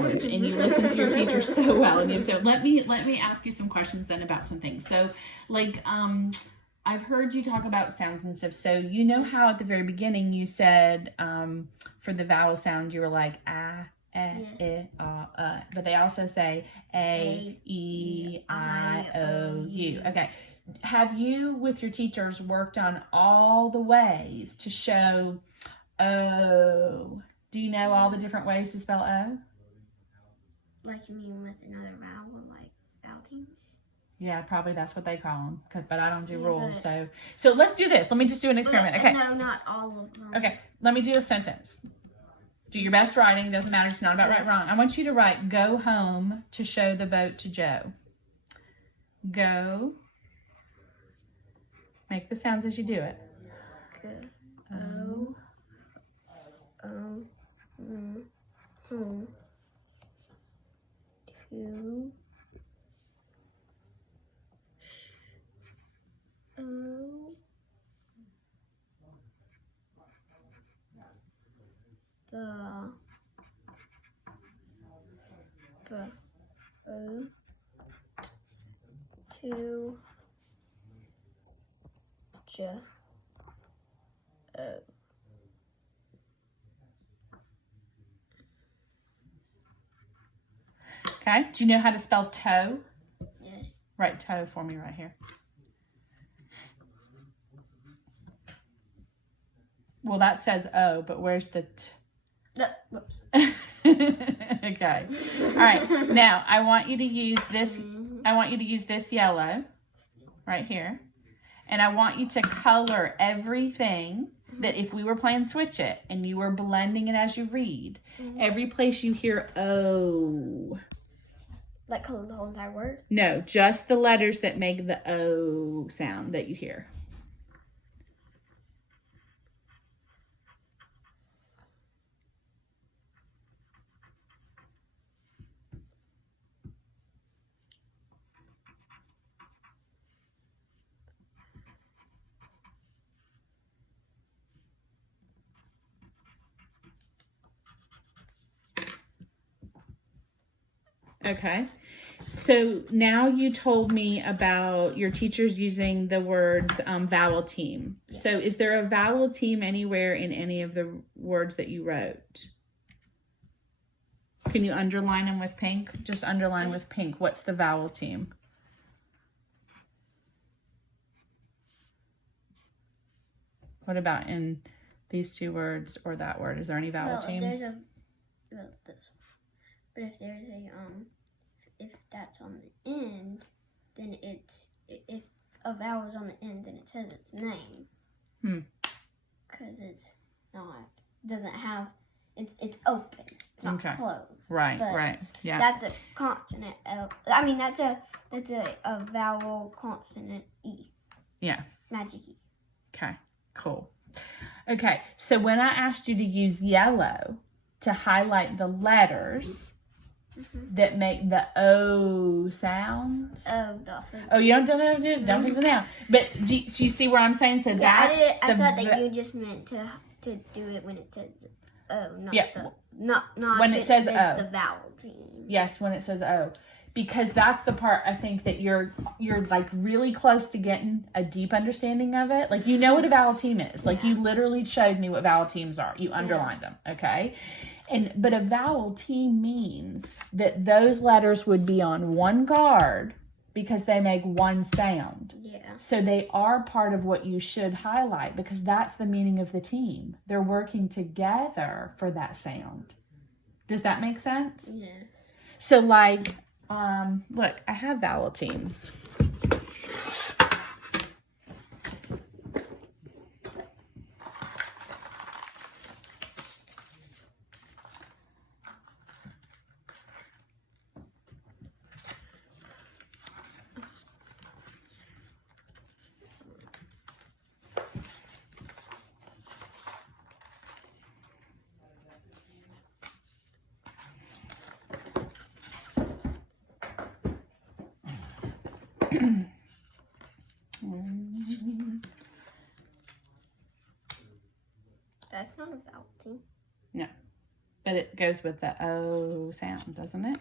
knowledge, and you listen to your teacher so well. And so let me ask you some questions then about some things. So, like, I've heard you talk about sounds and stuff. So you know how at the very beginning you said for the vowel sound you were like ah, eh, I, but they also say a, e, I, o, u. Okay. Have you, with your teachers, worked on all the ways to show O? Do you know all the different ways to spell O? Like you mean with another vowel, like vowel teams? Yeah, probably that's what they call them. But I don't do rules, so let's do this. Let me just do an experiment. Okay. No, not all of them. Okay, let me do a sentence. Do your best writing. Doesn't matter. It's not about right or wrong. I want you to write, go home to show the boat to Joe. Go. Make the sounds as you do it. Good. O. O. Home. To. O. The. O. To. O. Okay. Do you know how to spell toe? Yes. Write toe for me right here. Well, that says O, but where's the T? Whoops. Okay. All right. Now, I want you to use this. I want you to use this yellow right here. And I want you to color everything that if we were playing Switch It and you were blending it as you read, every place you hear O. Like color the whole entire word? No, just the letters that make the O sound that you hear. Okay, so now you told me about your teachers using the words vowel team. So is there a vowel team anywhere in any of the words that you wrote? Can you underline them with pink? Just underline with pink. What's the vowel team? What about in these two words or that word? Is there any vowel teams? But if there's if that's on the end, then if a vowel is on the end, then it says its name. Because it's not, doesn't have, it's open. It's not closed. Right, right. Yeah. That's a consonant I mean, that's a vowel consonant E. Yes. Magic E. Okay, cool. Okay, so when I asked you to use yellow to highlight the letters that make the O sound. Oh, you don't fix it now. But so you see where I'm saying? So yeah, I thought that you just meant to do it when it says O, not when it says O. The vowel team. Yes, when it says O. Because that's the part I think that you're like really close to getting a deep understanding of it. Like you know what a vowel team is. Like you literally showed me what vowel teams are. You underlined them, okay? But a vowel team means that those letters would be on one guard because they make one sound. Yeah. So they are part of what you should highlight because that's the meaning of the team. They're working together for that sound. Does that make sense? Yeah. So like, look, I have vowel teams. That's not a vowel team. No. But it goes with the O sound, doesn't it?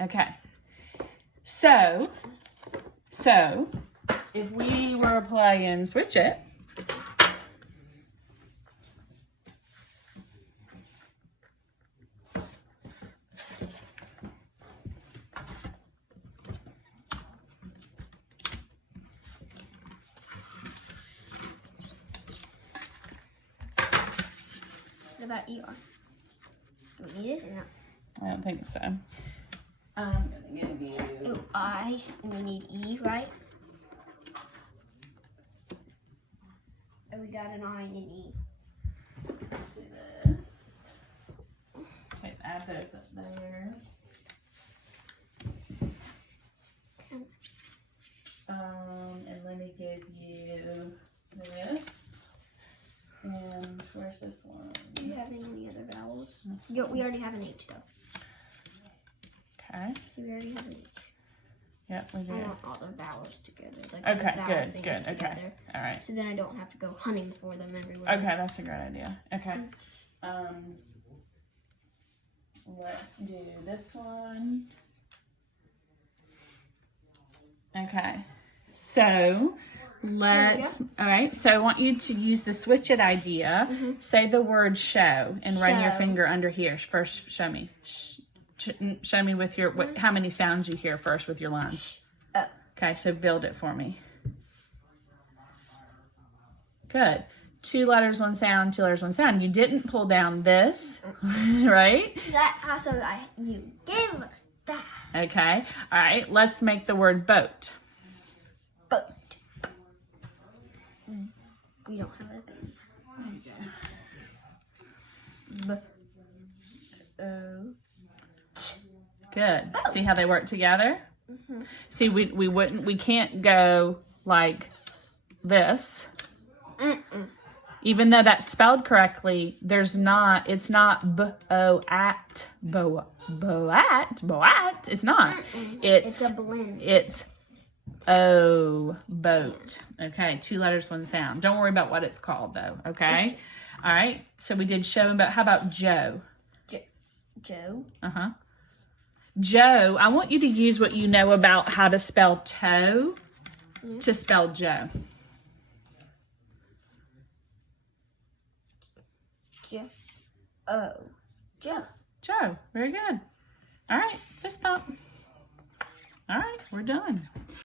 Okay. So if we were playing Switch It, What about ER? Do we need it or not? I don't think so. I'm gonna give you. Oh, I, and we need E, right? Oh, we got an I and an E. Let's do this. Okay, add those up there. And let me give you this. And where's this one? Do you have any other vowels? We already have an H though. Okay. So we already have an H. Yep, we do. I want all the vowels together. Like Okay, the vowel good, things good. Okay. together. All right. So then I don't have to go hunting for them everywhere. Okay, that's a great idea. Okay. Let's do this one. Okay. So all right. So I want you to use the switch it idea. Say the word show and run your Show. finger under here. First, show me. Show me with your, how many sounds you hear first with your lines. Oh. Okay, so build it for me. Good. 2 letters, 1 sound, 2 letters, 1 sound. You didn't pull down this, right? You gave us that. Okay. All right. Let's make the word boat. Boat. We don't have a baby. Good. See how they work together? See, we can't go like this. Even though that's spelled correctly, it's not boat. It's not. It's a blend. It's boat. Okay, 2 letters, 1 sound. Don't worry about what it's called though. Okay. All right. So we did show, but how about Joe? Joe. Joe, I want you to use what you know about how to spell toe to spell Joe. Joe. Joe. Very good. All right. Fist bump. All right. We're done.